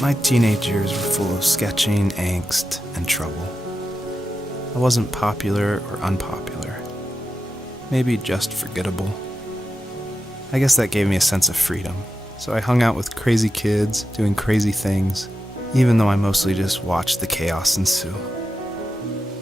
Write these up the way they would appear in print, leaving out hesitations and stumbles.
My teenage years were full of sketching, angst, and trouble. I wasn't popular or unpopular. Maybe just forgettable. I guess that gave me a sense of freedom, so I hung out with crazy kids, doing crazy things, even though I mostly just watched the chaos ensue.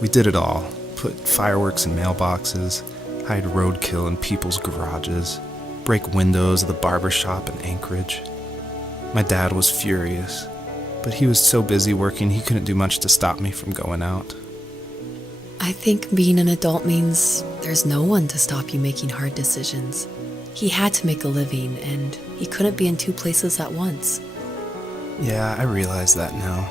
We did it all. Put fireworks in mailboxes, hide roadkill in people's garages, break windows of the barber shop in Anchorage. My dad was furious, but he was so busy working he couldn't do much to stop me from going out. I think being an adult means there's no one to stop you making hard decisions. He had to make a living, and he couldn't be in two places at once. Yeah, I realize that now.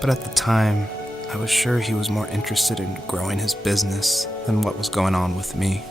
But at the time, I was sure he was more interested in growing his business than what was going on with me.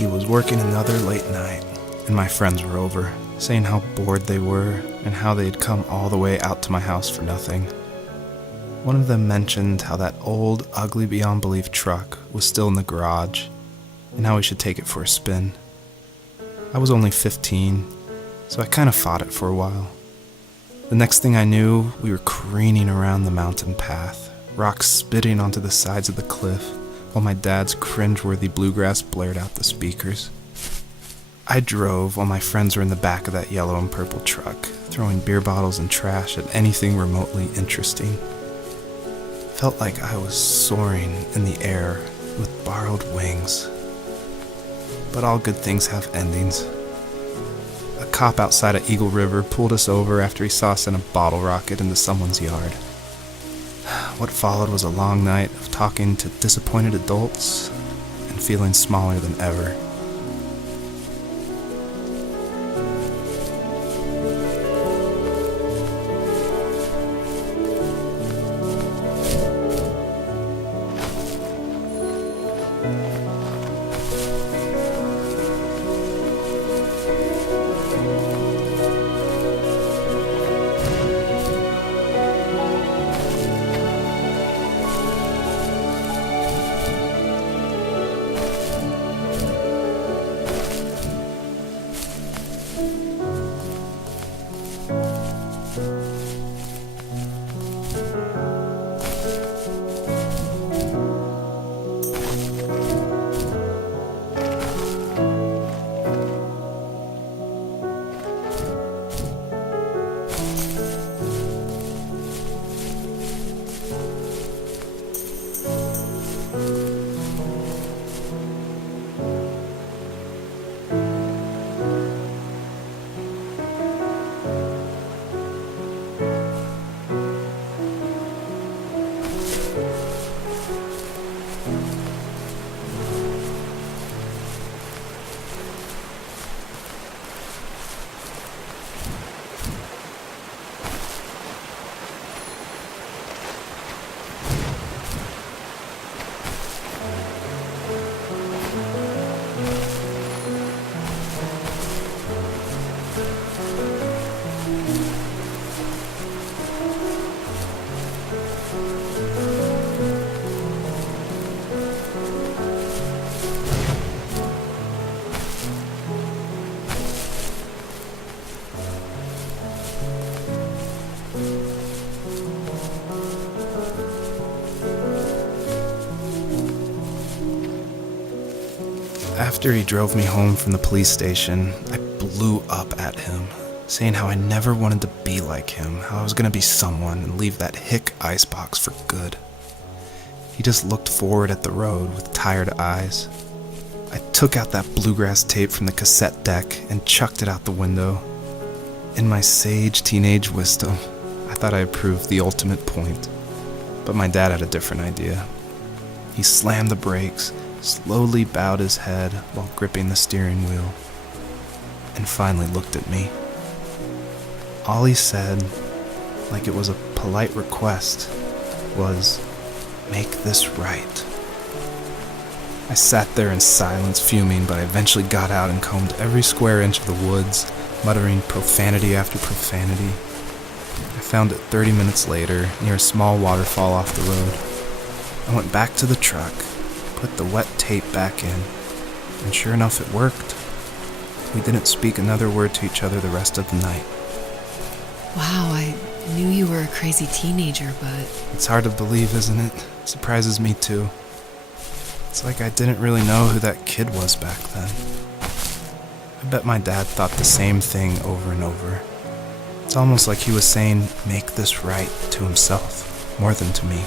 He was working another late night, and my friends were over, saying how bored they were and how they'd come all the way out to my house for nothing. One of them mentioned how that old, ugly beyond belief truck was still in the garage, and how we should take it for a spin. I was only 15, so I kind of fought it for a while. The next thing I knew, we were careening around the mountain path, rocks spitting onto the sides of the cliff, while my dad's cringeworthy bluegrass blared out the speakers. I drove while my friends were in the back of that yellow and purple truck, throwing beer bottles and trash at anything remotely interesting. Felt like I was soaring in the air with borrowed wings. But all good things have endings. A cop outside of Eagle River pulled us over after he saw us in a bottle rocket into someone's yard. What followed was a long night of talking to disappointed adults and feeling smaller than ever. After he drove me home from the police station, I blew up at him, saying how I never wanted to be like him, how I was going to be someone and leave that hick icebox for good. He just looked forward at the road with tired eyes. I took out that bluegrass tape from the cassette deck and chucked it out the window. In my sage teenage wisdom, I thought I had proved the ultimate point, but my dad had a different idea. He slammed the brakes, slowly bowed his head while gripping the steering wheel, and finally looked at me. All he said, like it was a polite request, was, "Make this right." I sat there in silence, fuming, but I eventually got out and combed every square inch of the woods, muttering profanity after profanity. I found it 30 minutes later, near a small waterfall off the road. I went back to the truck, put the wet tape back in, and sure enough it worked. We didn't speak another word to each other the rest of the night. Wow, I knew you were a crazy teenager, but... It's hard to believe, isn't it? It surprises me too. It's like I didn't really know who that kid was back then. I bet my dad thought the same thing over and over. It's almost like he was saying, "Make this right," to himself, more than to me.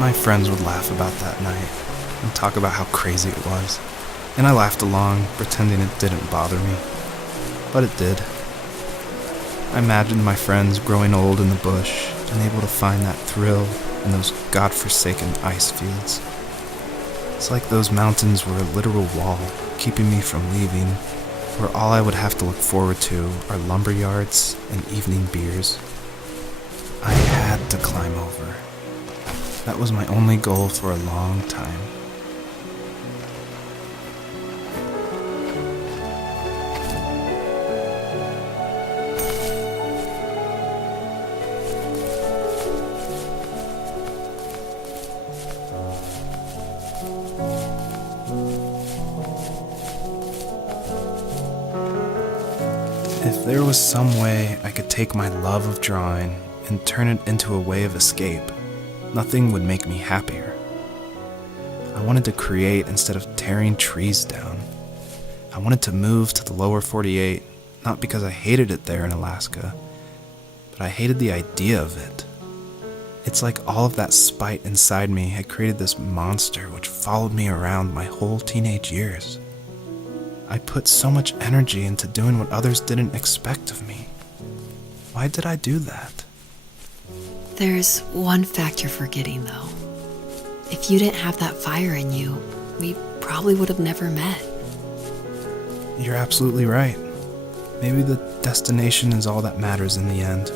My friends would laugh about that night and talk about how crazy it was, and I laughed along, pretending it didn't bother me. But it did. I imagined my friends growing old in the bush and able to find that thrill in those godforsaken ice fields. It's like those mountains were a literal wall keeping me from leaving, where all I would have to look forward to are lumber yards and evening beers. I had to climb over. That was my only goal for a long time. If there was some way I could take my love of drawing and turn it into a way of escape, nothing would make me happier. I wanted to create instead of tearing trees down. I wanted to move to the lower 48, not because I hated it there in Alaska, but I hated the idea of it. It's like all of that spite inside me had created this monster which followed me around my whole teenage years. I put so much energy into doing what others didn't expect of me. Why did I do that? There's one fact you're forgetting, though. If you didn't have that fire in you, we probably would have never met. You're absolutely right. Maybe the destination is all that matters in the end.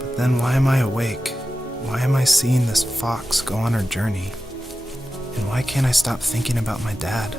But then why am I awake? Why am I seeing this fox go on her journey? And why can't I stop thinking about my dad?